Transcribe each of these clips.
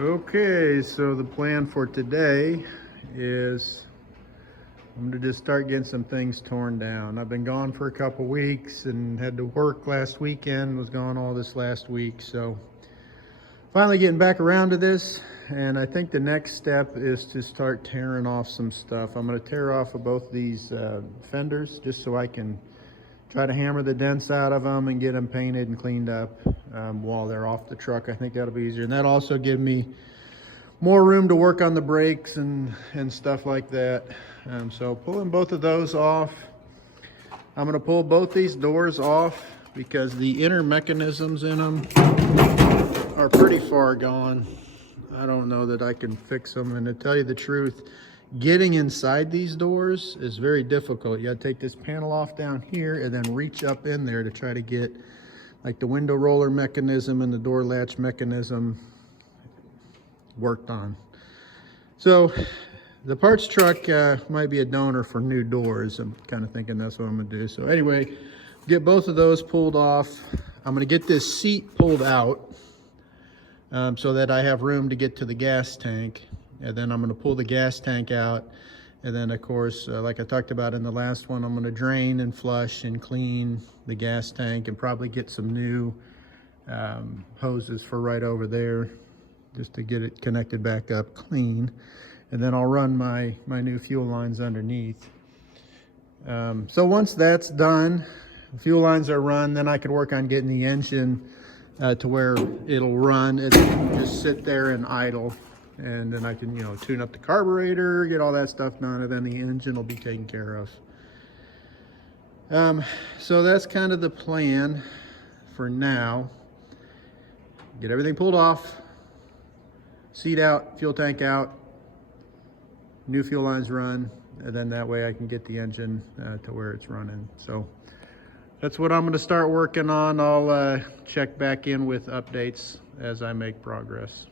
Okay, so the plan for today is I'm gonna just start getting some things torn down. I've been gone for a couple weeks and had to work last weekend, was gone all this last week. So finally getting back around to this. And I think the next step is to start tearing off some stuff. I'm gonna tear off of both these fenders just so I can try to hammer the dents out of them and get them painted and cleaned up while they're off the truck. I think that'll be easier. And that'll also give me more room to work on the brakes and stuff like that. So pulling both of those off. I'm gonna pull both these doors off because the inner mechanisms in them are pretty far gone. I don't know that I can fix them. And to tell you the truth, getting inside these doors is very difficult. You gotta take this panel off down here and then reach up in there to try to get like the window roller mechanism and the door latch mechanism worked on. So the parts truck might be a donor for new doors. I'm kind of thinking that's what I'm gonna do. So anyway, get both of those pulled off. I'm gonna get this seat pulled out so that I have room to get to the gas tank. And then I'm gonna pull the gas tank out. And then of course, like I talked about in the last one, I'm gonna drain and flush and clean the gas tank and probably get some new hoses for right over there just to get it connected back up clean. And then I'll run my new fuel lines underneath. So once that's done, fuel lines are run, then I can work on getting the engine to where it'll run. It just sit there and idle. And then I can, tune up the carburetor, get all that stuff done, and then the engine will be taken care of. So that's kind of the plan for now. Get everything pulled off, seat out, fuel tank out, new fuel lines run, and then that way I can get the engine to where it's running. So that's what I'm going to start working on. I'll check back in with updates as I make progress.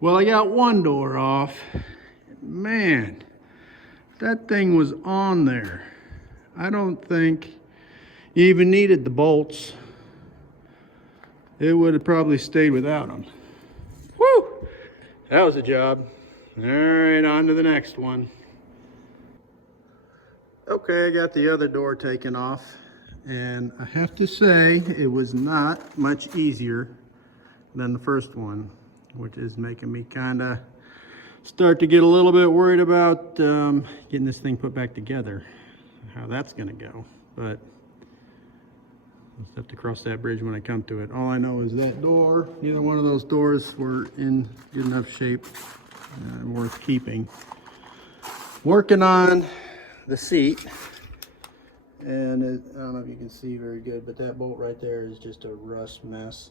Well, I got one door off. Man, that thing was on there. I don't think you even needed the bolts. It would have probably stayed without them. Woo! That was a job. All right, on to the next one. Okay, I got the other door taken off, and I have to say it was not much easier than the first one, which is making me kind of start to get a little bit worried about getting this thing put back together, how that's going to go. But I'll have to cross that bridge when I come to it. All I know is that door, neither one of those doors were in good enough shape worth keeping. Working on the seat, and I don't know if you can see very good, but that bolt right there is just a rust mess.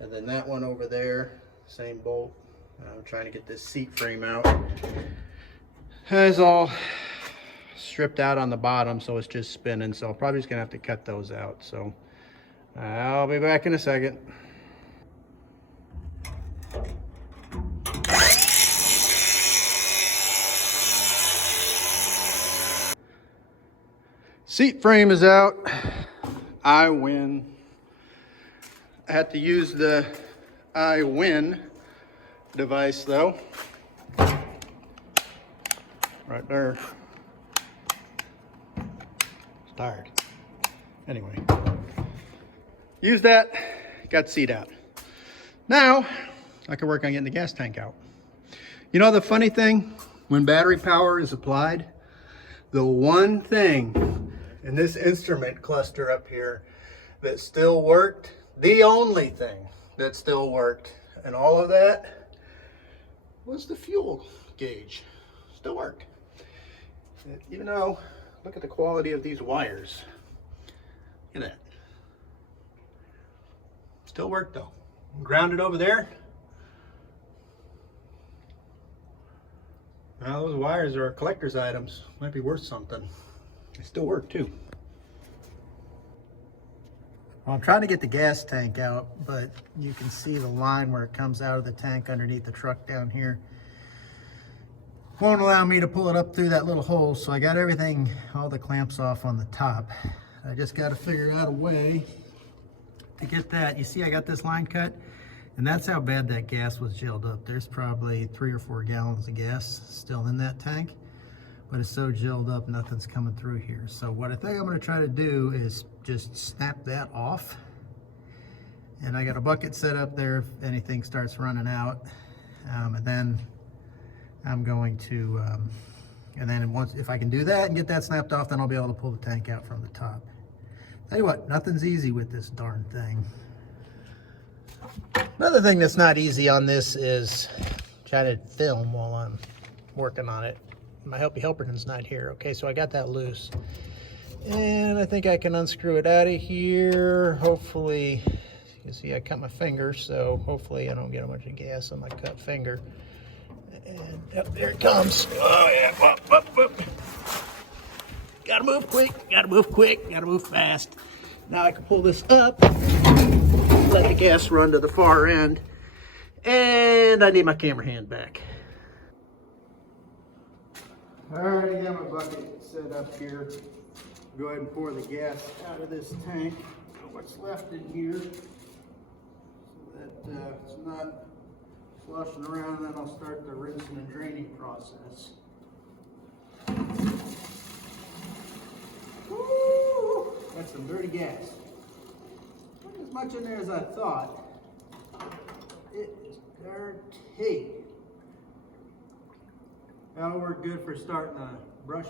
And then that one over there, same bolt. I'm trying to get this seat frame out. It's all stripped out on the bottom, so it's just spinning. So probably just gonna have to cut those out. So I'll be back in a second. Seat frame is out. I win. I had to use the I win device though. Right there. It's tired. Anyway. Use that, got the seat out. Now, I can work on getting the gas tank out. You know the funny thing, when battery power is applied, the one thing in this instrument cluster up here that still worked, the only thing that still worked, and all of that was the fuel gauge. Still worked. Even though, look at the quality of these wires. Look at that. Still worked though. Grounded over there. Now those wires are collector's items. Might be worth something. They still work too. Well, I'm trying to get the gas tank out, but you can see the line where it comes out of the tank underneath the truck down here. Won't allow me to pull it up through that little hole, so I got everything, all the clamps off on the top. I just got to figure out a way to get that. You see I got this line cut, And that's how bad that gas was gelled up. There's probably 3 or 4 gallons of gas still in that tank, but it's so gelled up, nothing's coming through here. So what I think I'm gonna try to do is just snap that off. And I got a bucket set up there if anything starts running out. And then I'm going to, and then once, if I can do that and get that snapped off, then I'll be able to pull the tank out from the top. Tell you what, nothing's easy with this darn thing. Another thing that's not easy on this is trying to film while I'm working on it. My Helpy Helperton's not here. Okay, so I got that loose. And I think I can unscrew it out of here. Hopefully, you can see I cut my finger, so hopefully I don't get a bunch of gas on my cut finger. And up there it comes. Oh yeah, whoop, whoop, whoop. Gotta move quick, gotta move quick, gotta move fast. Now I can pull this up, let the gas run to the far end, and I need my camera hand back. I already got my bucket set up here. Go ahead and pour the gas out of this tank. What's left in here, so that it's not sloshing around, and then I'll start the rinsing and draining process. Woo! That's some dirty gas. Not as much in there as I thought. It is dirty. That'll work good for starting a brush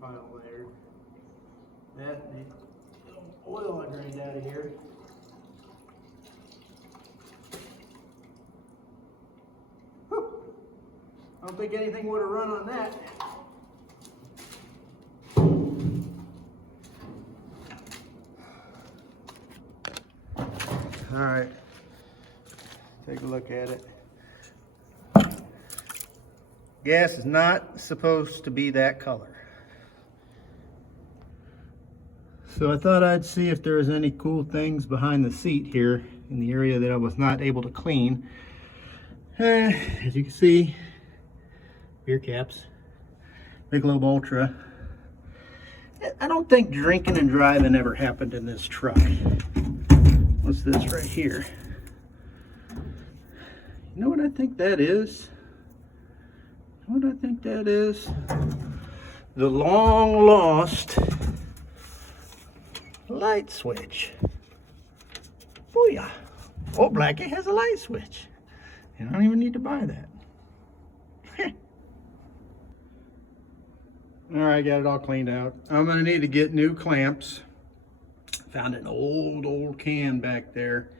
pile there. That needs oil I drained out of here. Whew. I don't think anything would have run on that. All right, take a look at it. Gas is not supposed to be that color. So I thought I'd see if there was any cool things behind the seat here in the area that I was not able to clean. As you can see, beer caps, Michelob Ultra. I don't think drinking and driving ever happened in this truck. What's this right here? You know what I think that is? What I think that is? The long lost light switch. Booyah. Oh, Blackie has a light switch. You don't even need to buy that. All right, got it all cleaned out. I'm gonna need to get new clamps. Found an old can back there.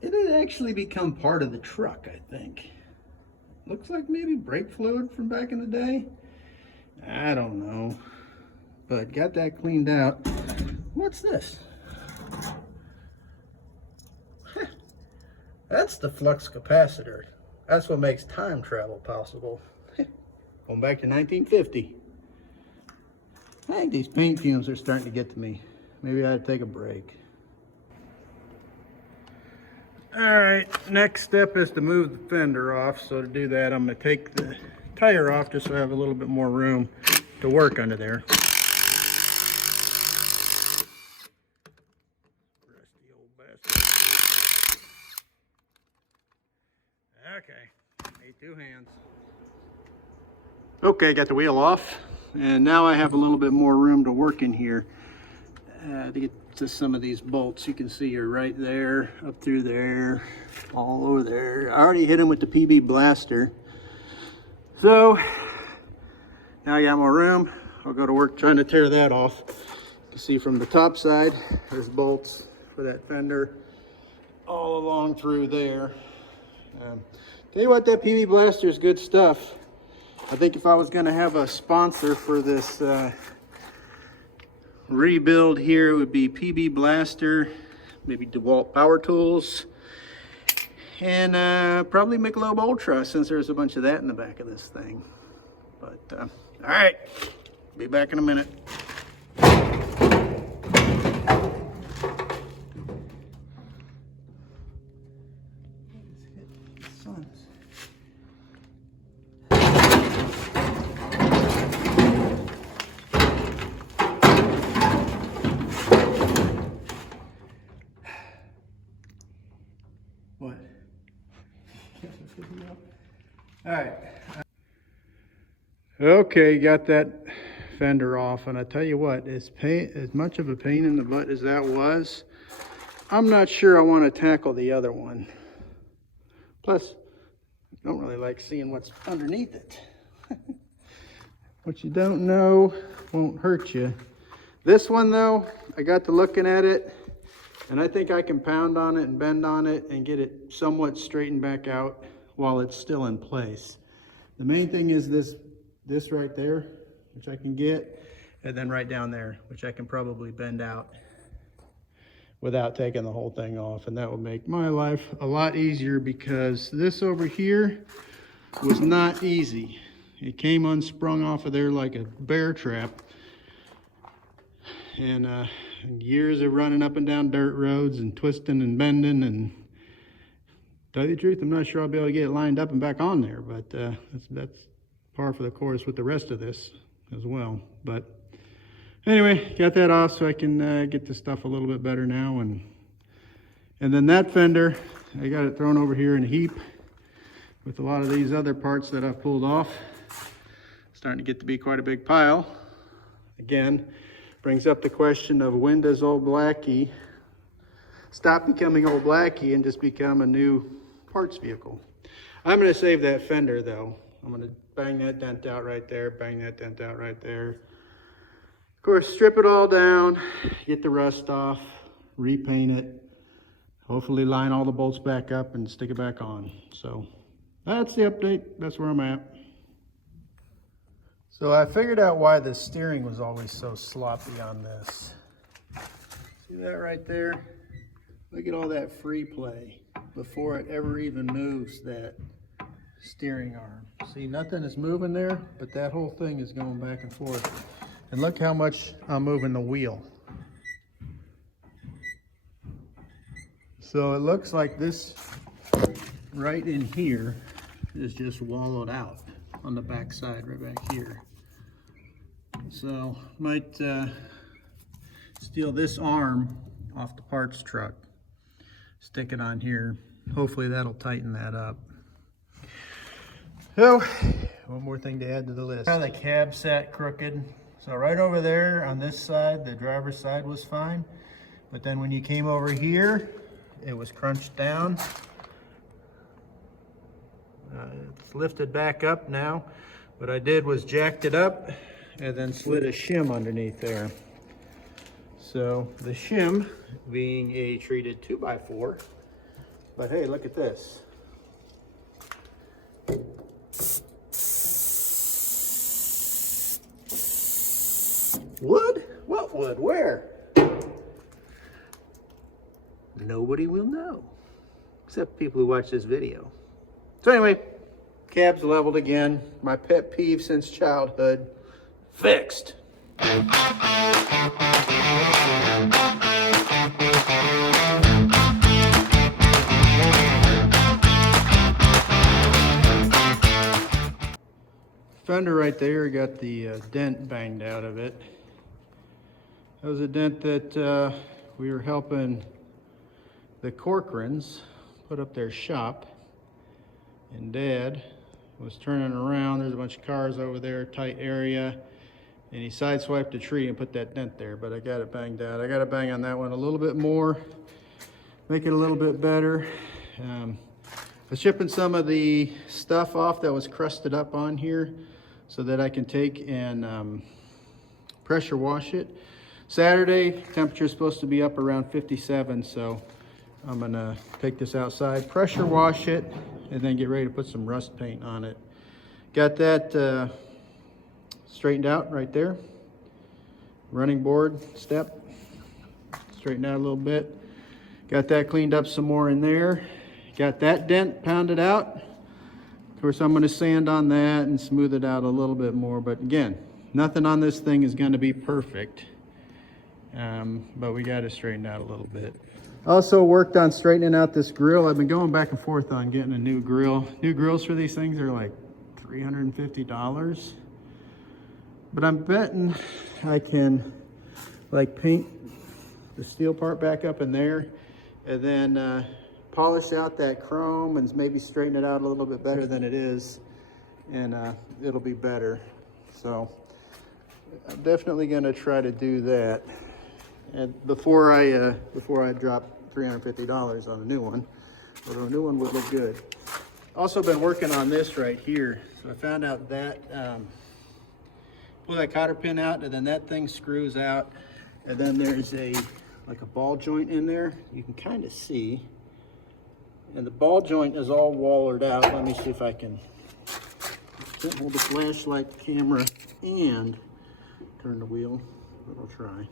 It had actually become part of the truck, I think. Looks like maybe brake fluid from back in the day. I don't know, but got that cleaned out. What's this? That's the flux capacitor. That's what makes time travel possible. Going back to 1950. I think these paint fumes are starting to get to me. Maybe I ought to take a break. All right, next step is to move the fender off. So to do that, I'm gonna take the tire off just so I have a little bit more room to work under there. Rusty old bastard. Okay, need 2 hands. Okay, got the wheel off, and now I have a little bit more room to work in here. To get to some of these bolts, you can see you're right there, up through there, all over there. I already hit them with the PB blaster. So now I got more room. I'll go to work trying to tear that off. You can see from the top side, there's bolts for that fender all along through there. Tell you what, that PB blaster is good stuff. I think if I was going to have a sponsor for this rebuild here, it would be PB Blaster, maybe DeWalt Power Tools, and probably Michelob Ultra, since there's a bunch of that in the back of this thing. But all right, be back in a minute. What? All right. Okay, got that fender off, and I tell you what, as much of a pain in the butt as that was, I'm not sure I want to tackle the other one. Plus, I don't really like seeing what's underneath it. What you don't know won't hurt you. This one though, I got to looking at it, and I think I can pound on it and bend on it and get it somewhat straightened back out while it's still in place. The main thing is this right there, which I can get, and then right down there, which I can probably bend out without taking the whole thing off, and that would make my life a lot easier, because this over here was not easy. It came unsprung off of there like a bear trap, and years of running up and down dirt roads and twisting and bending, and to tell you the truth, I'm not sure I'll be able to get it lined up and back on there, but that's par for the course with the rest of this as well. But anyway, got that off so I can get this stuff a little bit better now. And then that fender, I got it thrown over here in a heap with a lot of these other parts that I've pulled off. Starting to get to be quite a big pile. Again, brings up the question of, when does old Blackie stop becoming old Blackie and just become a new parts vehicle? I'm going to save that fender though. I'm going to bang that dent out right there, bang that dent out right there. Of course, strip it all down, get the rust off, repaint it, hopefully line all the bolts back up and stick it back on. So that's the update. That's where I'm at. So I figured out why the steering was always so sloppy on this. See that right there? Look at all that free play before it ever even moves that steering arm. See, nothing is moving there, but that whole thing is going back and forth. And look how much I'm moving the wheel. So it looks like this right in here is just wallowed out on the back side, right back here. So might steal this arm off the parts truck, stick it on here. Hopefully that'll tighten that up. So, one more thing to add to the list. The cab sat crooked. So right over there on this side, the driver's side was fine. But then when you came over here, it was crunched down. It's lifted back up now. What I did was jacked it up and then slid a shim underneath there. So the shim being a treated 2x4, but hey, look at this. Wood? What wood? Where? Nobody will know, except people who watch this video. So anyway, cab's leveled again. My pet peeve since childhood, fixed. Fender right there, got the dent banged out of it. That was a dent that we were helping the Corcorans put up their shop, and Dad was turning around. There's a bunch of cars over there, tight area, and he sideswiped a tree and put that dent there, but I got it banged out. I got to bang on that one a little bit more, make it a little bit better. I was shipping some of the stuff off that was crusted up on here so that I can take and pressure wash it. Saturday, temperature is supposed to be up around 57, so I'm gonna take this outside, pressure wash it, and then get ready to put some rust paint on it. Got that straightened out right there. Running board step, straightened out a little bit. Got that cleaned up some more in there. Got that dent pounded out. Of course, I'm gonna sand on that and smooth it out a little bit more, but again, nothing on this thing is gonna be perfect. But we got to straighten out a little bit. Also worked on straightening out this grill. I've been going back and forth on getting a new grill. New grills for these things are like $350. But I'm betting I can like paint the steel part back up in there and then polish out that chrome and maybe straighten it out a little bit better than it is, and it'll be better. So I'm definitely going to try to do that, and before I drop $350 on a new one. But a new one would look good. Also been working on this right here. So I found out that pull that cotter pin out, and then that thing screws out, and then there's like a ball joint in there. You can kind of see, and the ball joint is all wallered out. Let me see if I can hold the flashlight camera and turn the wheel, but I'll try.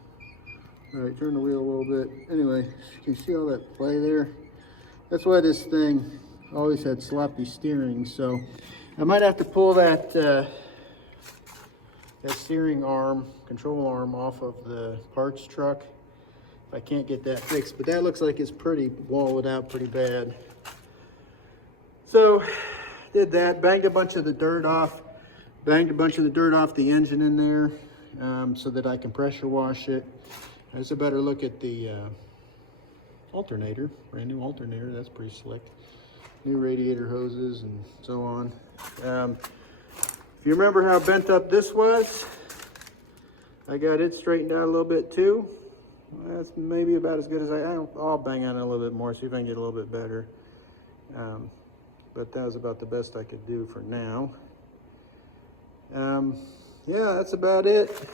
All right, turn the wheel a little bit. Anyway, you can see all that play there? That's why this thing always had sloppy steering. So I might have to pull that that steering arm, control arm, off of the parts truck if I can't get that fixed. But that looks like it's pretty walled out pretty bad. So did that, banged a bunch of the dirt off, the engine in there so that I can pressure wash it. There's a better look at the alternator, brand new alternator. That's pretty slick. New radiator hoses and so on. If you remember how bent up this was, I got it straightened out a little bit too. That's maybe about as good as I'll bang on it a little bit more, see if I can get a little bit better. But that was about the best I could do for now. Yeah, that's about it.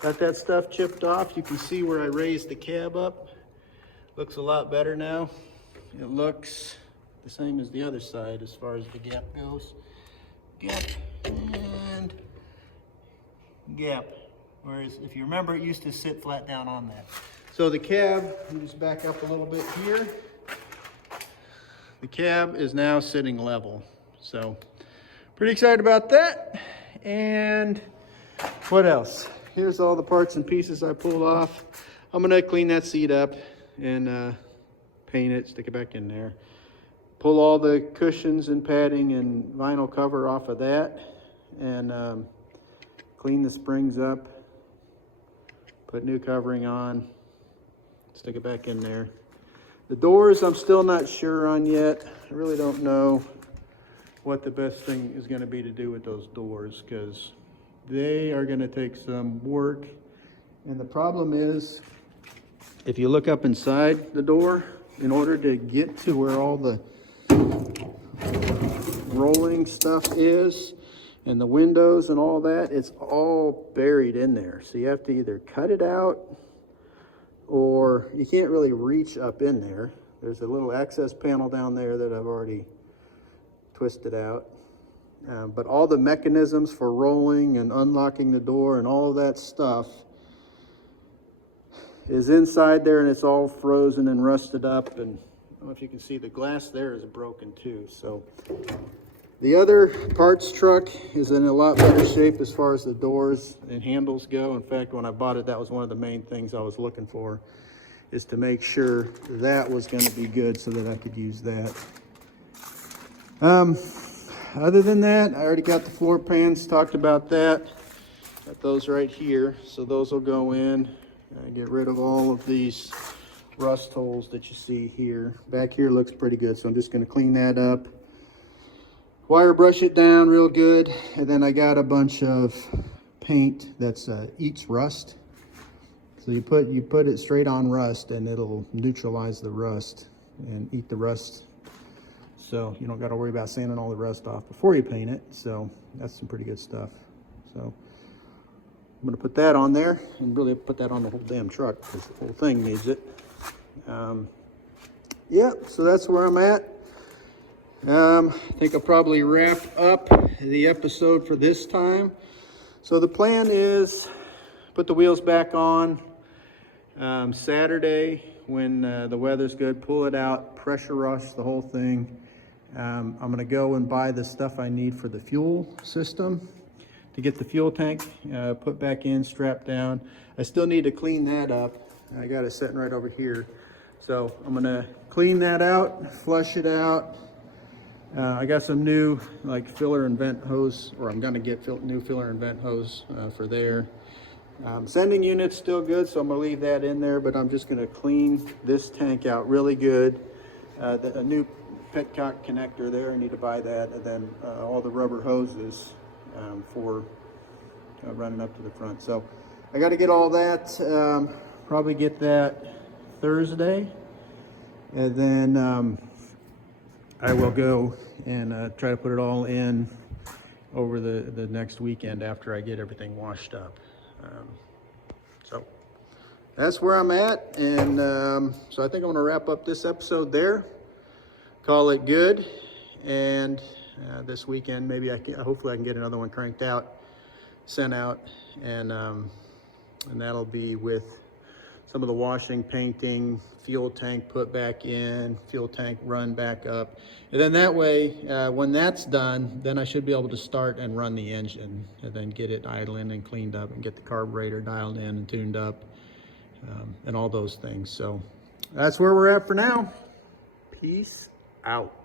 Got that stuff chipped off. You can see where I raised the cab up. Looks a lot better now. It looks the same as the other side as far as the gap goes. Gap and gap. Whereas if you remember, it used to sit flat down on that. So the cab, let me just back up a little bit here. The cab is now sitting level. So pretty excited about that. And what else? Here's all the parts and pieces I pulled off. I'm gonna clean that seat up and paint it, stick it back in there. Pull all the cushions and padding and vinyl cover off of that, and clean the springs up, put new covering on, stick it back in there. The doors I'm still not sure on yet. I really don't know what the best thing is going to be to do with those doors, because they are going to take some work. And the problem is, if you look up inside the door, in order to get to where all the rolling stuff is and the windows and all that, it's all buried in there. So you have to either cut it out, or you can't really reach up in there. There's a little access panel down there that I've already twisted out. But all the mechanisms for rolling and unlocking the door and all of that stuff is inside there, and it's all frozen and rusted up. And I don't know if you can see, the glass there is broken too. So the other parts truck is in a lot better shape as far as the doors and handles go. In fact, when I bought it, that was one of the main things I was looking for, is to make sure that was going to be good so that I could use that. Other than that, I already got the floor pans, talked about that. Got those right here, so those will go in. Get rid of all of these rust holes that you see here. Back here looks pretty good, so I'm just going to clean that up. Wire brush it down real good, and then I got a bunch of paint that's eats rust. So you put it straight on rust, and it'll neutralize the rust and eat the rust. So you don't got to worry about sanding all the rust off before you paint it. So that's some pretty good stuff. So I'm going to put that on there, and really put that on the whole damn truck, because the whole thing needs it. Yeah, so that's where I'm at. I think I'll probably wrap up the episode for this time. So the plan is put the wheels back on Saturday when the weather's good, pull it out, pressure rush the whole thing. I'm going to go and buy the stuff I need for the fuel system to get the fuel tank put back in, strapped down. I still need to clean that up. I got it sitting right over here. So I'm going to clean that out, flush it out. I got some new filler and vent hose, or I'm going to get new filler and vent hose for there. Sending unit's still good, so I'm going to leave that in there, but I'm just going to clean this tank out really good. a new petcock connector there. I need to buy that, and then all the rubber hoses for running up to the front. So I got to get all that. Probably get that Thursday, and then I will go and try to put it all in over the next weekend after I get everything washed up. So that's where I'm at, and so I think I'm going to wrap up this episode there, call it good, and this weekend maybe hopefully I can get another one cranked out, sent out, and that'll be with some of the washing, painting, fuel tank put back in, fuel tank run back up. And then that way, when that's done, then I should be able to start and run the engine and then get it idling and cleaned up and get the carburetor dialed in and tuned up and all those things. So that's where we're at for now. Peace out.